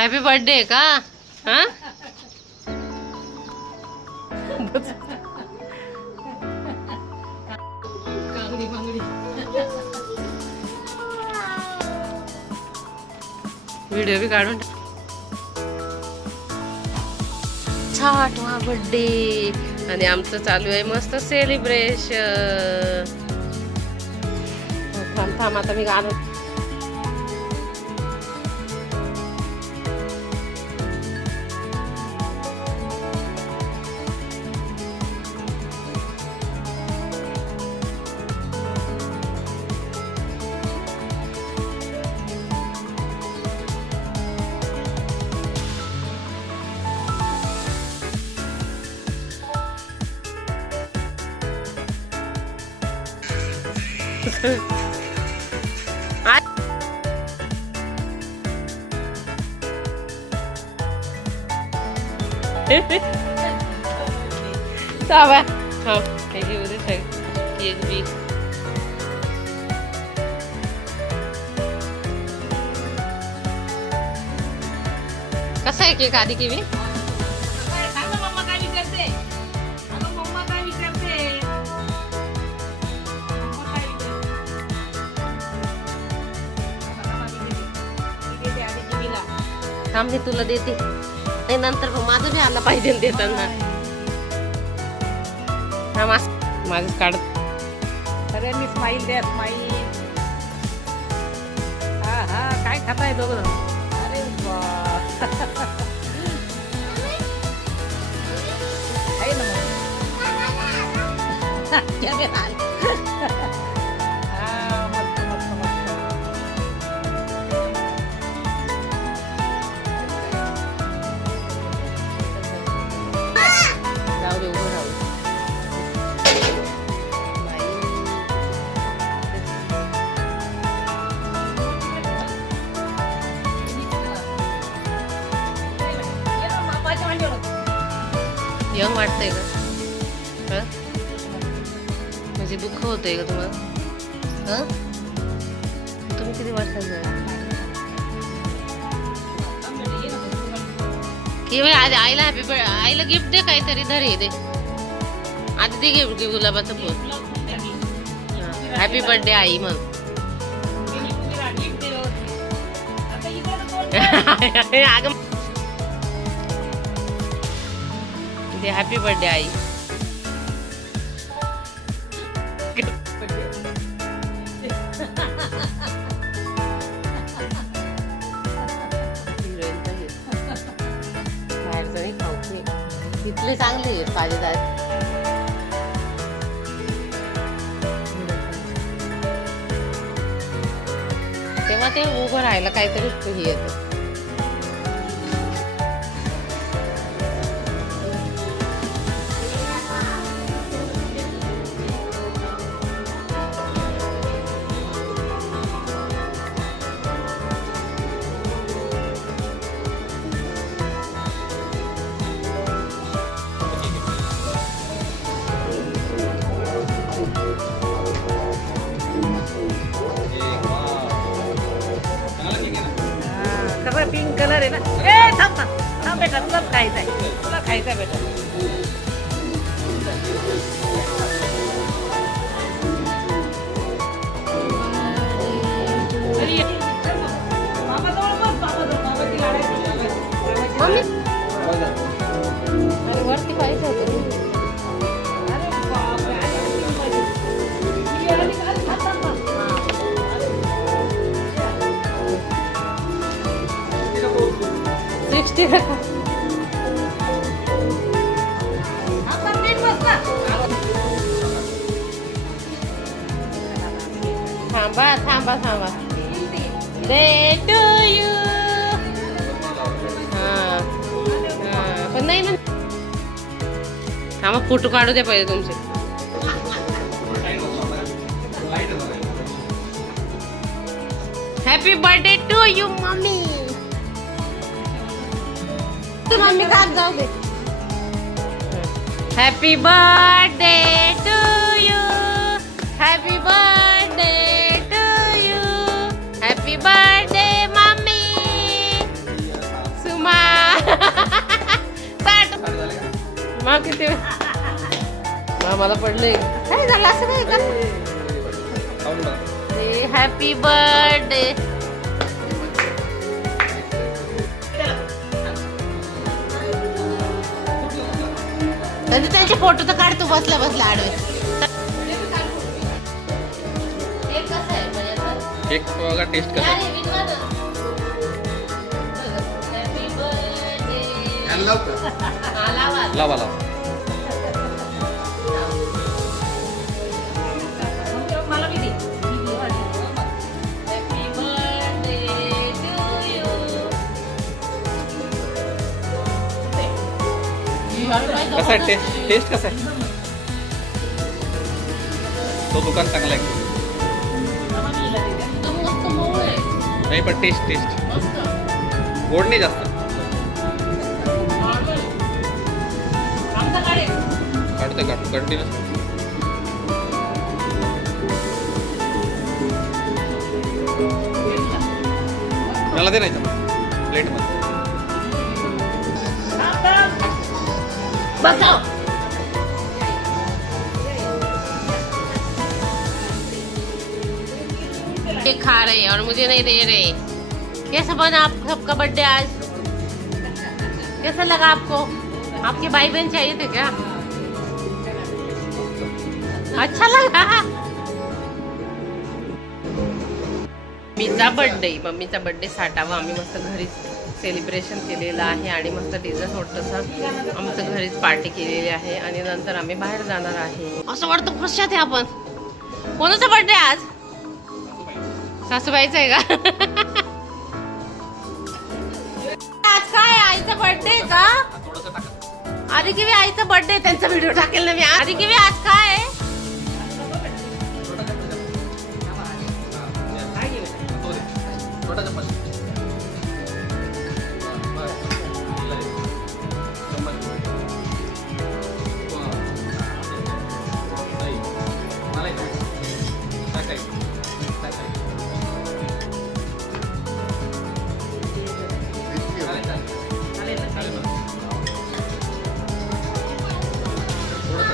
Happy birthday का? हा video बी काढून 6वा बर्थडे आणि आमचं चालू आहे मस्त सेलिब्रेशन. थांब आता मी गाणं चावा हो हे घेऊ दे केक बी. कसा आहे केक आधी किवी? थांब मी तुला देते नंतर माझं बी आलं पाहिजे देताना. हा माझं काढत सगळ्यांनी स्माईल द्या स्माईल. हा हा काय खाताय दोघं? अरे वा आहे ना यंग वाटतंय का? म्हणजे दुःख होतंय का तुम्हाला? तुम्ही किती वर्षाचं आहे? कि आधी आईला आईला गिफ्ट दे काहीतरी. धरे दे आधी दे गिफ्ट गुलाबाचं फुल. हॅपी बर्थडे आई मग. अगं हॅपी बर्थडे आई. बाहेरचं नाही खाऊ मी. इथले चांगले पाहिजे. तेव्हा ते उभं राहायला काहीतरी हे येतं. पिंक कलर आहे ना. ए थांब थांब बेटा तुला खायचंय. तुला खायचंय बेटा. अरे वरती पाहिजे होतं. 60 थांबा दे टू यू. पण नाही ना. थांबा फोटो काढू दे पहिले तुमचे. Happy birthday to you mummy. Mummy का जाऊ दे. Happy birthday to you. Happy birthday to you. Happy birthday mummy. हा किती मला पडले काय झालं असं काय का हॅपी बर्थडे. त्यांचे फोटो तर काढ तू बसल्या बसल्या आडवे. केक बघा टेस्ट कसा आहे. लावा लावा. मला बी दे. कसा आहे टेस्ट कसा आहे. तो दुकान चांगला आहे. नाही पण टेस्ट गोड नाही जास्त. काढते कंटिन्यू. मला दे नाही प्लेट मध्ये. बसाओ. ये खा रहे हैं और मुझे नहीं दे रहे. कैसा बना आप सबका बर्थडे आज? कैसा लगा आपको? आपके भाई बहन चाहिए थे क्या? अच्छा लगा. मम्मीचा बर्थडे 60वा आम्ही मस्त घरीच सेलिब्रेशन केलेलं आहे आणि मस्त डीजे छोटंसं आमचं घरीच पार्टी केलेली आहे आणि नंतर आम्ही बाहेर जाणार आहे. असं वाटतं खुशात आहे आपण. कोणाचा बर्थडे आज? सासूबाईचा आहे का? आज काय आईचा बर्थडे का? आधी किती आईचा बर्थडे त्यांचा व्हिडिओ टाकेल ना मी. आधी किती आज काय आहे?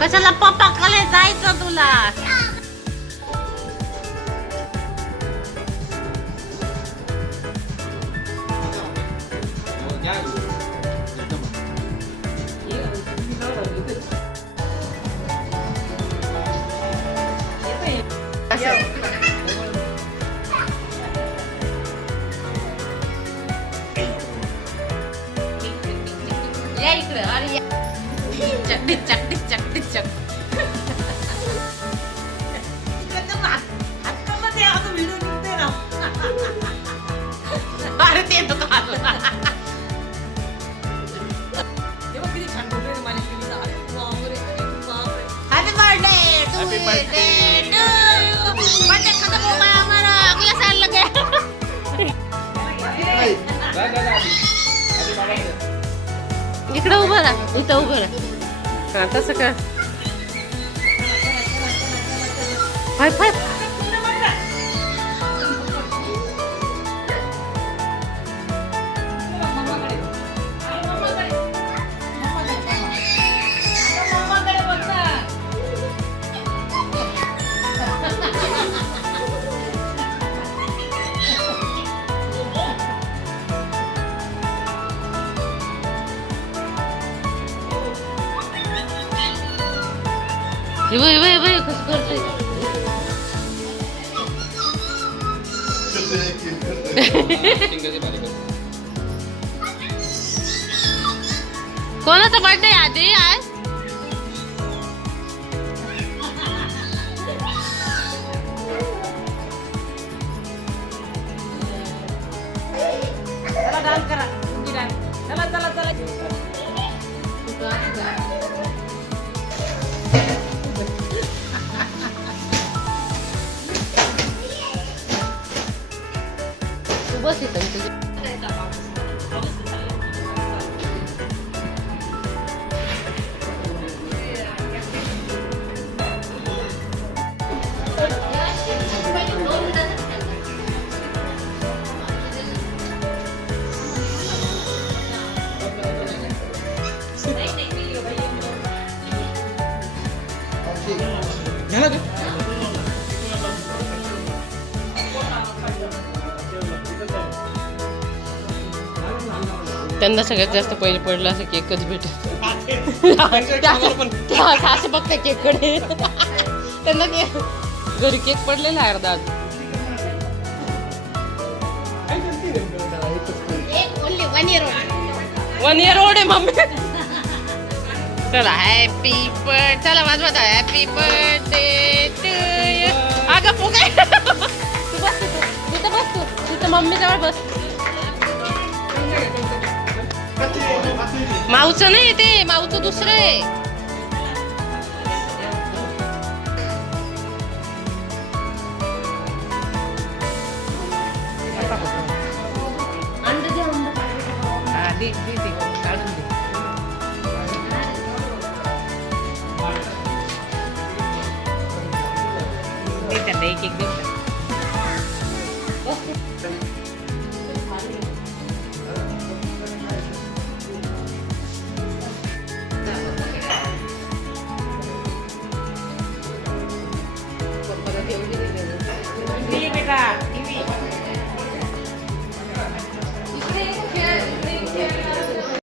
कशाला पप्पाकडे जायचं तुला? या इकडे. अरे या चक अरे ते तो हॅपी बर्थडे बर्थडे खत्म हो गया हमारा. अगला साल लगे. इकडे उभं राहा. इथं उभं राहा. हा तसं का? Five five. कसं करतोय? कोणाचा बर्थडे आधी आज? चला डान्स करा. चला चला चला. बस इथं. त्यांना सगळ्यात जास्त पहिले पडलं असं केकच भेटत असं बघते केककडे त्यांना घरी केक पडलेला आहे अर्धा. वन इयर ओल्ड आहे मम्मी. चला हॅपी बर्थ चला माझा हॅपी बर्थडे टू यू. अगं फुगाय तू बस तिथं बस तू तिथं मम्मी जवळ बस. माऊचं नाही ते माऊचं दुसरं आहे. दे काढून दे त्यांना एक एक देऊ.